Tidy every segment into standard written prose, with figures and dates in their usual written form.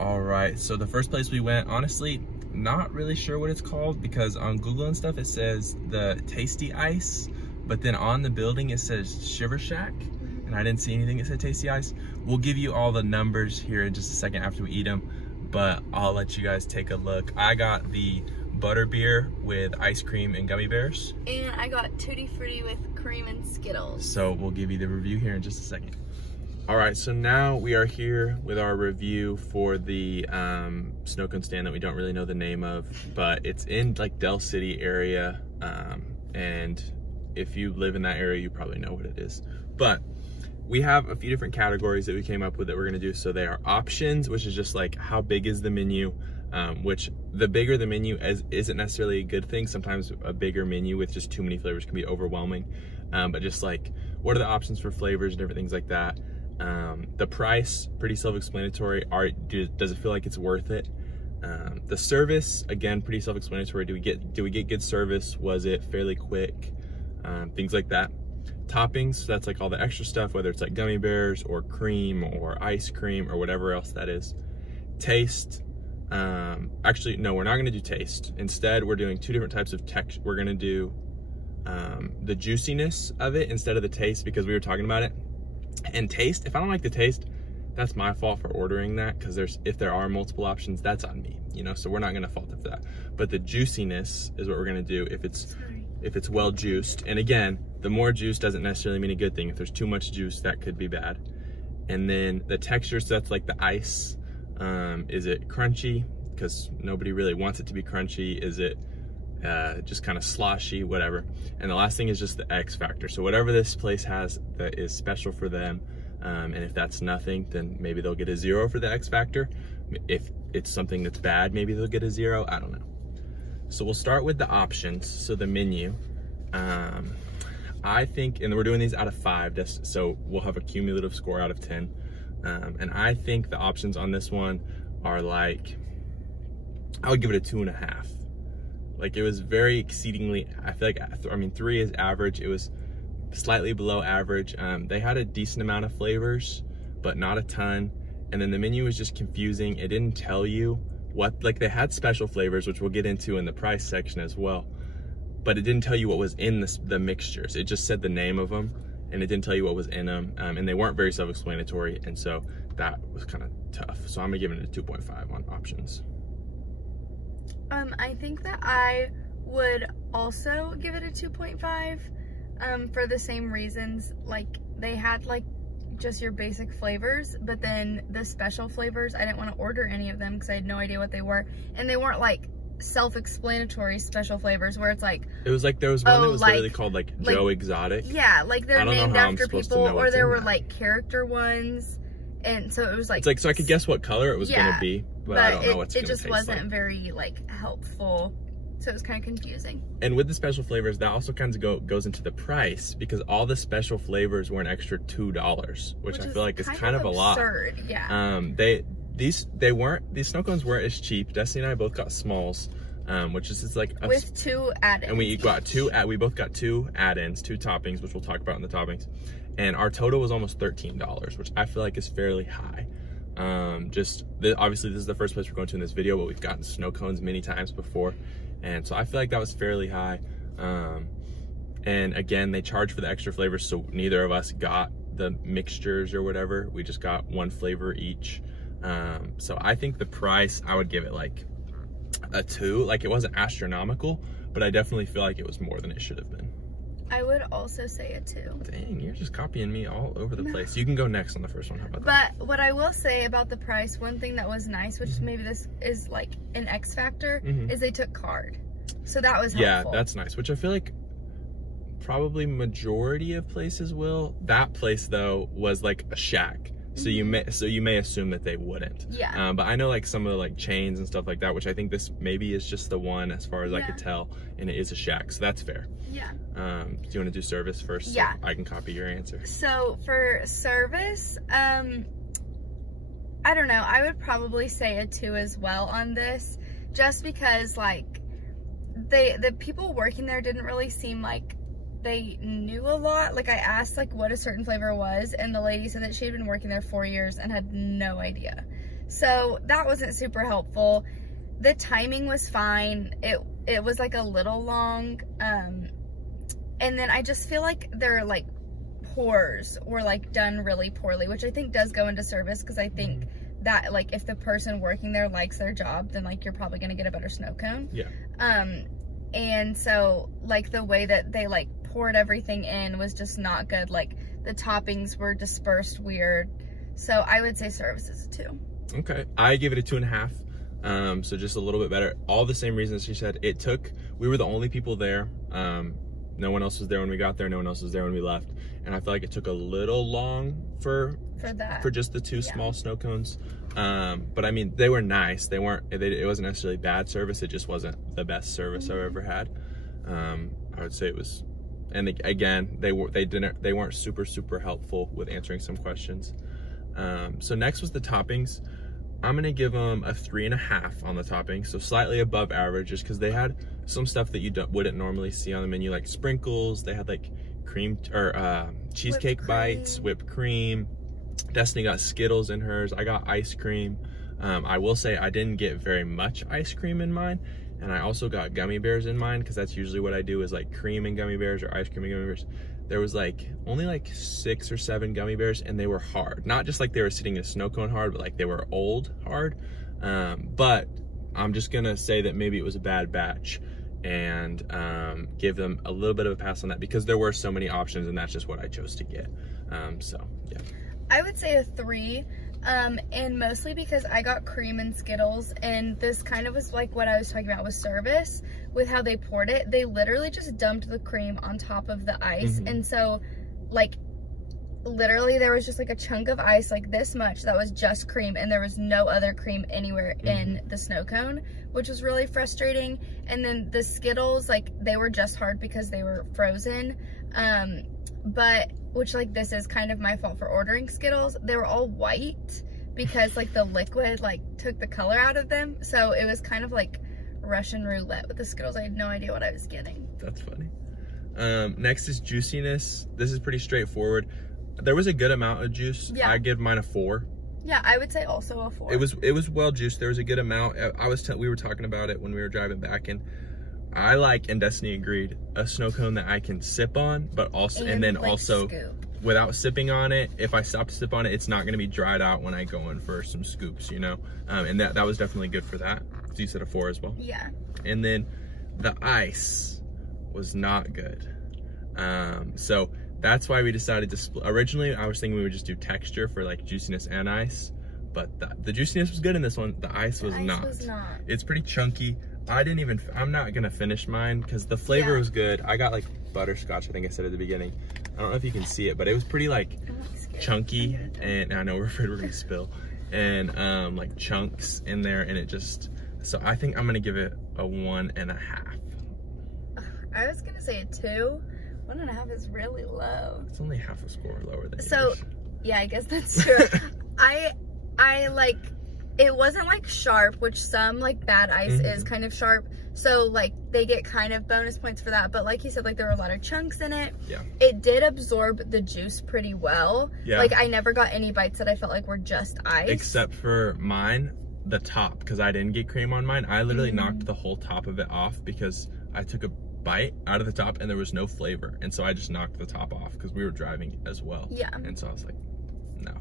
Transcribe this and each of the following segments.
All right, so the first place we went, honestly, not really sure what it's called because on Google and stuff, it says the Tasty Ice, but then on the building, it says Shiver Shack, and I didn't see anything that said Tasty Ice. We'll give you all the numbers here in just a second after we eat them, but I'll let you guys take a look. I got the butter beer with ice cream and gummy bears. And I got Tutti Frutti with cream and Skittles. So we'll give you the review here in just a second. All right, so now we are here with our review for the snow cone stand that we don't really know the name of, but it's in like Del City area. And if you live in that area, you probably know what it is. But we have a few different categories that we came up with that we're gonna do. So they are options, which is just like how big is the menu, which the bigger the menu isn't necessarily a good thing. Sometimes a bigger menu with just too many flavors can be overwhelming. But just like, what are the options for flavors and different things like that? The price, pretty self-explanatory. Does it feel like it's worth it? The service, again, pretty self-explanatory. Do we get good service? Was it fairly quick? Things like that. Toppings, that's like all the extra stuff, whether it's like gummy bears or cream or ice cream or whatever else that is. Taste, actually, no, we're not gonna do taste. Instead, we're doing two different types of texture. We're gonna do the juiciness of it instead of the taste because we were talking about it. And taste, if I don't like the taste, that's my fault for ordering that, because if there are multiple options, that's on me, you know, so we're not gonna fault it for that. But the juiciness is what we're gonna do if it's well juiced. And again, the more juice doesn't necessarily mean a good thing. If there's too much juice, that could be bad. And then the texture, so that's like the ice. Is it crunchy? Because nobody really wants it to be crunchy. Is it just kind of sloshy, whatever. And the last thing is just the X factor. So whatever this place has that is special for them, and if that's nothing, then maybe they'll get a 0 for the X factor. If it's something that's bad, maybe they'll get a 0, I don't know. So we'll start with the options, so the menu. I think, and we're doing these out of 5, so we'll have a cumulative score out of 10. And I think the options on this one are like, I would give it a 2.5. Like, it was very exceedingly, I feel like, I mean, 3 is average. It was slightly below average. They had a decent amount of flavors, but not a ton. And then the menu was just confusing. It didn't tell you what, like, they had special flavors, which we'll get into in the price section as well. But it didn't tell you what was in the mixtures. It just said the name of them, and it didn't tell you what was in them. And they weren't very self-explanatory, and so that was kind of tough. So I'm gonna give it a 2.5 on options. I think that I would also give it a 2.5 for the same reasons. Like, they had like just your basic flavors, but then the special flavors, I didn't want to order any of them because I had no idea what they were, and they weren't like self-explanatory special flavors where it's like, it was like there was one that was literally called like Joe Exotic. Yeah, like they're named after people, or there were like character ones, and so it was like, it's like, so I could guess what color it was gonna be, but I don't know what's it just wasn't very like helpful, so it was kind of confusing. And with the special flavors, that also kind of goes into the price, because all the special flavors were an extra $2, which I feel like is kind of a lot. Yeah. These snow cones weren't as cheap. Destiny and I both got smalls, which is like with 2 add-ins. And we both got 2 add-ins, 2 toppings, which we'll talk about in the toppings. And our total was almost $13, which I feel like is fairly high. Obviously this is the first place we're going to in this video, but we've gotten snow cones many times before. And so I feel like that was fairly high. And again, they charge for the extra flavors, so neither of us got the mixtures or whatever. We just got 1 flavor each. So I think the price, I would give it like a 2. Like, it wasn't astronomical, but I definitely feel like it was more than it should have been. I would also say a 2. Dang, you're just copying me all over the place. You can go next on the first one. How about that? But what I will say about the price, one thing that was nice, which maybe this is like an X factor, is they took card. So that was helpful. Yeah, that's nice, which I feel like probably majority of places will. That place though was like a shack. So you may assume that they wouldn't. Yeah. But I know like some of the like chains and stuff like that, which I think this maybe is just the one as far as I could tell, and it is a shack, so that's fair. Yeah. Do you want to do service first? Yeah. So I can copy your answer. So for service, I don't know, I would probably say a 2 as well on this, just because like the people working there didn't really seem like they knew a lot. Like, I asked like what a certain flavor was, and the lady said that she had been working there 4 years and had no idea. So that wasn't super helpful. The timing was fine. It was like a little long. And then I just feel like their like pours were like done really poorly, which I think does go into service, because I think that like if the person working there likes their job, then like you're probably gonna get a better snow cone. Yeah. And so like the way that they like poured everything in was just not good. Like the toppings were dispersed weird. So I would say service is a 2. Okay, I give it a 2.5. So just a little bit better. All the same reasons she said. We were the only people there. No one else was there when we got there. No one else was there when we left. And I feel like it took a little long for just the 2 small snow cones. But I mean, they were nice. It wasn't necessarily bad service. It just wasn't the best service I've ever had. I would say it was, and again, they weren't super helpful with answering some questions. So next was the toppings. I'm gonna give them a 3.5 on the toppings, so slightly above average, just because they had some stuff that you wouldn't normally see on the menu, like sprinkles. They had like cheesecake bites, whipped cream. Destiny got Skittles in hers. I got ice cream. I will say I didn't get very much ice cream in mine, and I also got gummy bears in mine, because that's usually what I do, is like cream and gummy bears or ice cream and gummy bears. There was like only like 6 or 7 gummy bears, and they were hard. Not just like they were sitting in a snow cone hard, but like they were old hard. But I'm just gonna say that maybe it was a bad batch, and give them a little bit of a pass on that, because there were so many options, and that's just what I chose to get. So yeah. I would say a 3, and mostly because I got cream and Skittles, and this kind of was like what I was talking about with service, with how they poured it. They literally just dumped the cream on top of the ice, and so like literally there was just like a chunk of ice like this much that was just cream, and there was no other cream anywhere in the snow cone, which was really frustrating. And then the Skittles, like they were just hard because they were frozen, but which like this is kind of my fault for ordering Skittles. They were all white because like the liquid like took the color out of them, so it was kind of like Russian roulette with the Skittles. I had no idea what I was getting. That's funny. Next is juiciness. This is pretty straightforward. There was a good amount of juice. Yeah. I give mine a 4. Yeah, I would say also a 4. It was well juiced. There was a good amount. We were talking about it when we were driving back, and I like, and Destiny agreed, a snow cone that I can sip on, but also, and then like also scoop. Without sipping on it. If I stop to sip on it, it's not going to be dried out when I go in for some scoops, you know? And that was definitely good for that. So you said a 4 as well? Yeah. And then the ice was not good. So that's why we decided to split. Originally, I was thinking we would just do texture for like juiciness and ice, but the juiciness was good in this one. The ice was not. It's pretty chunky. I'm not gonna finish mine because the flavor was good. I got like butterscotch, I think I said at the beginning. I don't know if you can see it, but it was pretty like chunky, and I know we're afraid we're gonna spill, and like chunks in there, and it just, so I think I'm gonna give it a 1.5. I was gonna say a 2. 1.5 is really low. It's only half a score lower than so yours. Yeah, I guess that's true. I like, it wasn't like sharp, which some like bad ice is kind of sharp, so like they get kind of bonus points for that. But like you said, like there were a lot of chunks in it. Yeah, it did absorb the juice pretty well. Yeah, like I never got any bites that I felt like were just ice, except for mine, the top, because I didn't get cream on mine. I literally knocked the whole top of it off because I took a bite out of the top and there was no flavor, and so I just knocked the top off because we were driving as well. Yeah, and so I was like, no,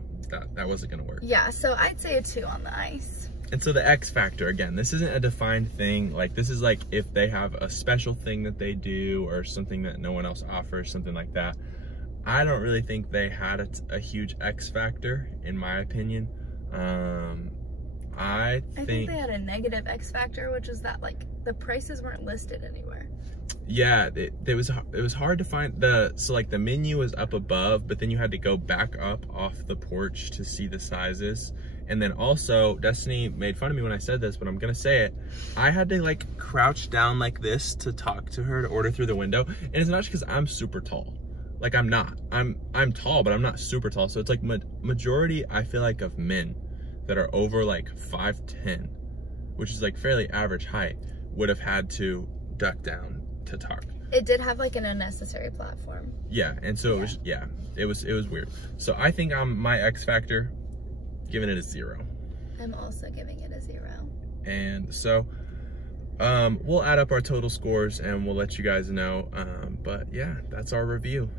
that wasn't gonna work. Yeah, so I'd say a 2 on the ice. And so the X factor, again, this isn't a defined thing. Like, this is like if they have a special thing that they do or something that no one else offers, something like that. I don't really think they had a huge X factor, in my opinion. I think they had a negative X factor, which is that like the prices weren't listed anywhere. Yeah, it was hard to find so like the menu was up above, but then you had to go back up off the porch to see the sizes. And then also, Destiny made fun of me when I said this, but I'm gonna say it. I had to like crouch down like this to talk to her to order through the window. And it's not just because I'm super tall. Like I'm not. I'm tall, but I'm not super tall. So it's like majority, I feel like, of men that are over like 5'10", which is like fairly average height, would have had to duck down to talk. It did have like an unnecessary platform. Yeah, and so it was weird. So I think my X factor, giving it a 0. I'm also giving it a 0. And so we'll add up our total scores and we'll let you guys know. But yeah, that's our review.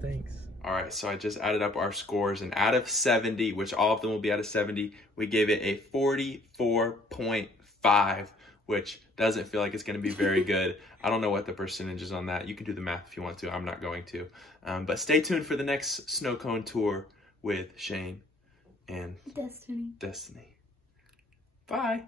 Thanks. All right, so I just added up our scores, and out of 70, which all of them will be out of 70, we gave it a 44.5, which doesn't feel like it's going to be very good. I don't know what the percentage is on that. You can do the math if you want to. I'm not going to. But stay tuned for the next snow cone tour with Shane and Destiny. Bye.